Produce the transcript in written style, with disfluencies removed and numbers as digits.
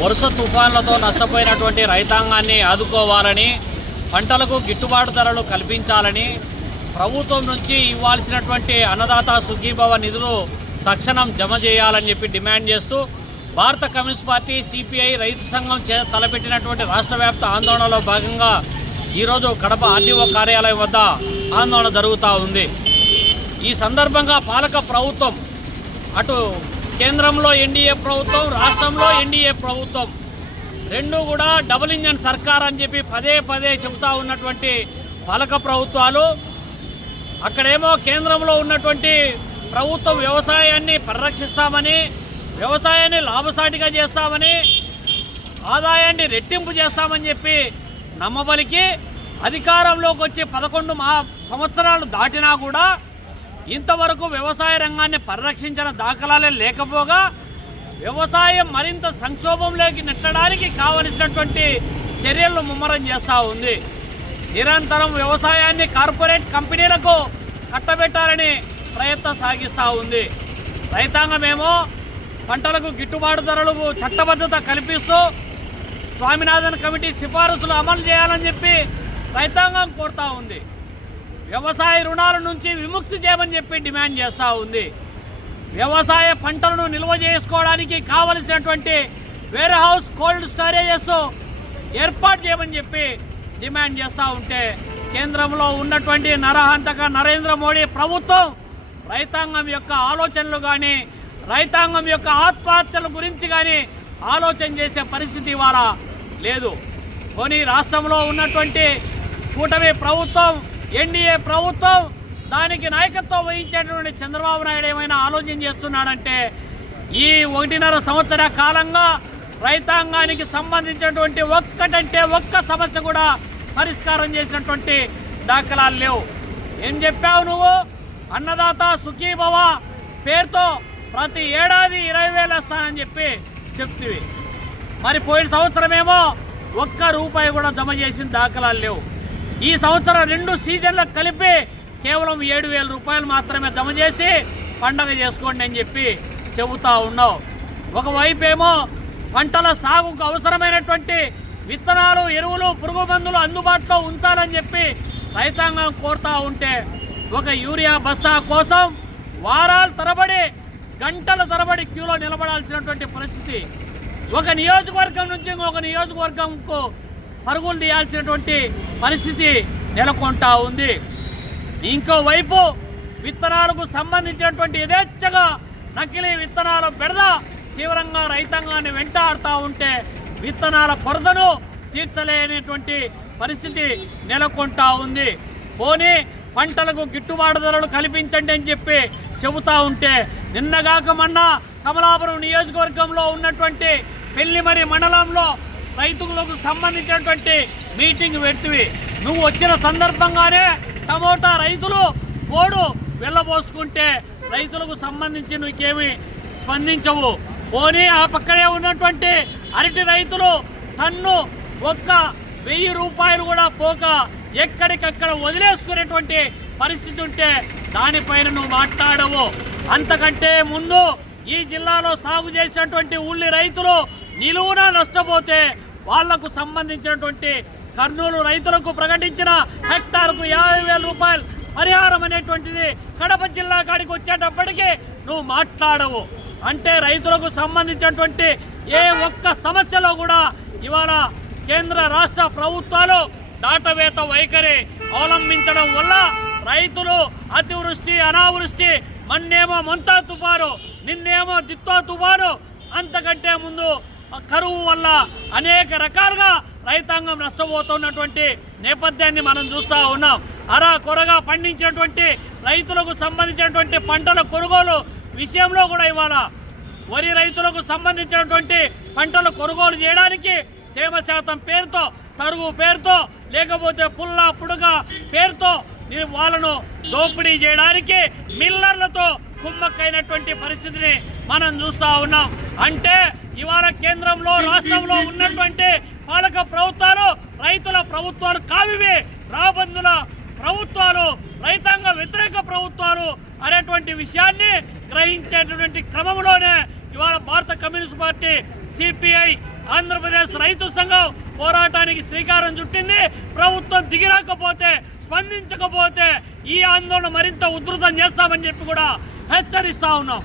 వరుస తుఫాన్లతో నష్టపోయినటువంటి రైతాంగాన్ని ఆదుకోవాలని, పంటలకు గిట్టుబాటు ధరలు కల్పించాలని, ప్రభుత్వం నుంచి ఇవ్వాల్సినటువంటి అన్నదాత సుఖీభవ నిధులు తక్షణం జమ చేయాలని చెప్పి డిమాండ్ చేస్తూ భారత కమ్యూనిస్ట్ పార్టీ సిపిఐ రైతు సంఘం తలపెట్టినటువంటి రాష్ట్ర వ్యాప్త ఆందోళనలో భాగంగా ఈరోజు కడప ఆర్డీఓ కార్యాలయం వద్ద ఆందోళన జరుగుతూ ఉంది. ఈ సందర్భంగా పాలక ప్రభుత్వం, అటు కేంద్రంలో ఎన్డీఏ ప్రభుత్వం, రాష్ట్రంలో ఎన్డీఏ ప్రభుత్వం రెండు కూడా డబుల్ ఇంజన్ సర్కార్ అని చెప్పి పదే పదే చెబుతూ ఉన్నటువంటి పాలక ప్రభుత్వాలు, అక్కడేమో కేంద్రంలో ఉన్నటువంటి ప్రభుత్వం వ్యవసాయాన్ని పరిరక్షిస్తామని, వ్యవసాయాన్ని లాభసాటిగా చేస్తామని, ఆదాయాన్ని రెట్టింపు చేస్తామని చెప్పి నమ్మబలికి అధికారంలోకి వచ్చి 11 సంవత్సరాలు దాటినా కూడా ఇంతవరకు వ్యవసాయ రంగాన్ని పరిరక్షించిన దాఖలాలే లేకపోగా వ్యవసాయం మరింత సంక్షోభంలోకి నెట్టడానికి కావలసినటువంటి చర్యలను ముమ్మరం చేస్తూ ఉంది. నిరంతరం వ్యవసాయాన్ని కార్పొరేట్ కంపెనీలకు కట్టబెట్టాలని ప్రయత్నం సాగిస్తూ ఉంది. రైతాంగమేమో పంటలకు గిట్టుబాటు ధరలు చట్టబద్ధత కల్పిస్తూ స్వామినాథన్ కమిటీ సిఫారసులు అమలు చేయాలని చెప్పి రైతాంగం కోరుతూ ఉంది. వ్యవసాయ రుణాల నుంచి విముక్తి చేయమని చెప్పి డిమాండ్ చేస్తూ ఉంది. వ్యవసాయ పంటలను నిల్వ చేసుకోవడానికి కావలసినటువంటి వేర్ హౌస్, కోల్డ్ స్టోరేజెస్ ఏర్పాటు చేయమని చెప్పి డిమాండ్ చేస్తూ ఉంటే కేంద్రంలో ఉన్నటువంటి నరహంతక నరేంద్ర మోడీ ప్రభుత్వం రైతాంగం యొక్క ఆలోచనలు కానీ, రైతాంగం యొక్క ఆత్మహత్యల గురించి కానీ ఆలోచన చేసే పరిస్థితి ఇవాళ లేదు. కొన్ని రాష్ట్రంలో ఉన్నటువంటి కూటమి ప్రభుత్వం, ఎన్డీఏ ప్రభుత్వం, దానికి నాయకత్వం వహించేటువంటి చంద్రబాబు నాయుడు ఏమైనా ఆలోచన చేస్తున్నాడంటే ఈ 1.5 సంవత్సర కాలంగా రైతాంగానికి సంబంధించినటువంటి ఒక్క సమస్య కూడా పరిష్కారం చేసినటువంటి దాఖలాలు లేవు. ఏం చెప్పావు నువ్వు? అన్నదాత సుఖీభవ పేరుతో ప్రతి ఏడాది 20,000 ఇస్తానని చెప్పి చెప్తివి. మరి పోయిన సంవత్సరమేమో ₹1 కూడా జమ చేసిన దాఖలాలు లేవు. ఈ సంవత్సరం 2 సీజన్లకు కలిపి కేవలం ₹7,000 మాత్రమే జమ చేసి పండగ చేసుకోండి అని చెప్పి చెబుతూ ఉన్నావు. ఒకవైపు ఏమో పంటల సాగుకు అవసరమైనటువంటి విత్తనాలు, ఎరువులు, పురుగు మందులు అందుబాటులో ఉంచాలని చెప్పి రైతాంగం కోరుతూ ఉంటే ఒక యూరియా బస్తా కోసం వారాల తరబడి, గంటల తరబడి క్యూలో నిలబడాల్సినటువంటి పరిస్థితి, ఒక నియోజకవర్గం నుంచి ఇంకొక నియోజకవర్గంకు పరుగులు తీయాల్సినటువంటి పరిస్థితి నెలకొంటా ఉంది. ఇంకోవైపు విత్తనాలకు సంబంధించినటువంటి యథేచ్ఛగా నకిలీ విత్తనాల బెడద తీవ్రంగా రైతాంగాన్ని వెంటాడుతూ ఉంటే విత్తనాల కొరతను తీర్చలేనటువంటి పరిస్థితి నెలకొంటా ఉంది. పోనీ పంటలకు గిట్టుబాటు ధరలు కల్పించండి అని చెప్పి చెబుతూ ఉంటే నిన్నగాక మొన్న కమలాపురం నియోజకవర్గంలో ఉన్నటువంటి పెళ్లిమరి మండలంలో రైతులకు సంబంధించినటువంటి మీటింగ్ పెడితివి. నువ్వు వచ్చిన సందర్భంగానే టమోటా రైతులు పోడు వెళ్ళబోసుకుంటే రైతులకు సంబంధించి నువ్వేమి స్పందించవు. పోనీ ఆ పక్కనే ఉన్నటువంటి అరటి రైతులు టన్ను ₹1,000 కూడా పోక ఎక్కడికక్కడ వదిలేసుకునేటువంటి పరిస్థితి ఉంటే దానిపైన నువ్వు మాట్లాడవు. అంతకంటే ముందు ఈ జిల్లాలో సాగు చేసినటువంటి ఉల్లి రైతులు నిలువున నష్టపోతే వాళ్లకు సంబంధించినటువంటి కర్నూలు రైతులకు ప్రకటించిన హెక్టార్కు ₹50,000 పరిహారం అనేటువంటిది కడప జిల్లా కాడికి వచ్చేటప్పటికీ నువ్వు మాట్లాడవు. అంటే రైతులకు సంబంధించినటువంటి ఏ ఒక్క సమస్యలో కూడా ఇవాళ కేంద్ర రాష్ట్ర ప్రభుత్వాలు దాటవేత వైఖరి అవలంబించడం వల్ల రైతులు అతివృష్టి, అనావృష్టి, మొన్నేమో మొంతా తుఫాను, నిన్నేమో దిత్తో తుఫాను, అంతకంటే ముందు కరువు వల్ల అనేక రకాలుగా రైతాంగం నష్టపోతున్నటువంటి నేపథ్యాన్ని మనం చూస్తూ ఉన్నాం. కొరగా పండించినటువంటి రైతులకు సంబంధించినటువంటి పంటల కొనుగోలు విషయంలో కూడా ఇవాళ వరి రైతులకు సంబంధించినటువంటి పంటలు కొనుగోలు చేయడానికి తేమ శాతం పేరుతో, తరుగు పేరుతో, లేకపోతే పుల్ల పుడుగ పేరుతో వాళ్ళను దోపిడీ చేయడానికి మిల్లర్లతో కుమ్మక్కైనటువంటి పరిస్థితిని మనం చూస్తూ ఉన్నాం. అంటే ఇవాళ కేంద్రంలో, రాష్ట్రంలో ఉన్నటువంటి పాలక ప్రభుత్వాలు రైతుల ప్రభుత్వాలు కావివి, రాబందుల ప్రభుత్వాలు, రైతాంగ వ్యతిరేక ప్రభుత్వాలు అనేటువంటి విషయాన్ని గ్రహించేటటువంటి క్రమంలోనే ఇవాళ భారత కమ్యూనిస్ట్ పార్టీ సిపిఐ ఆంధ్రప్రదేశ్ రైతు సంఘం పోరాటానికి శ్రీకారం చుట్టింది. ప్రభుత్వం దిగిరాకపోతే, స్పందించకపోతే ఈ ఆందోళన మరింత ఉధృతం చేస్తామని చెప్పి కూడా హెచ్చరిస్తా ఉన్నాం.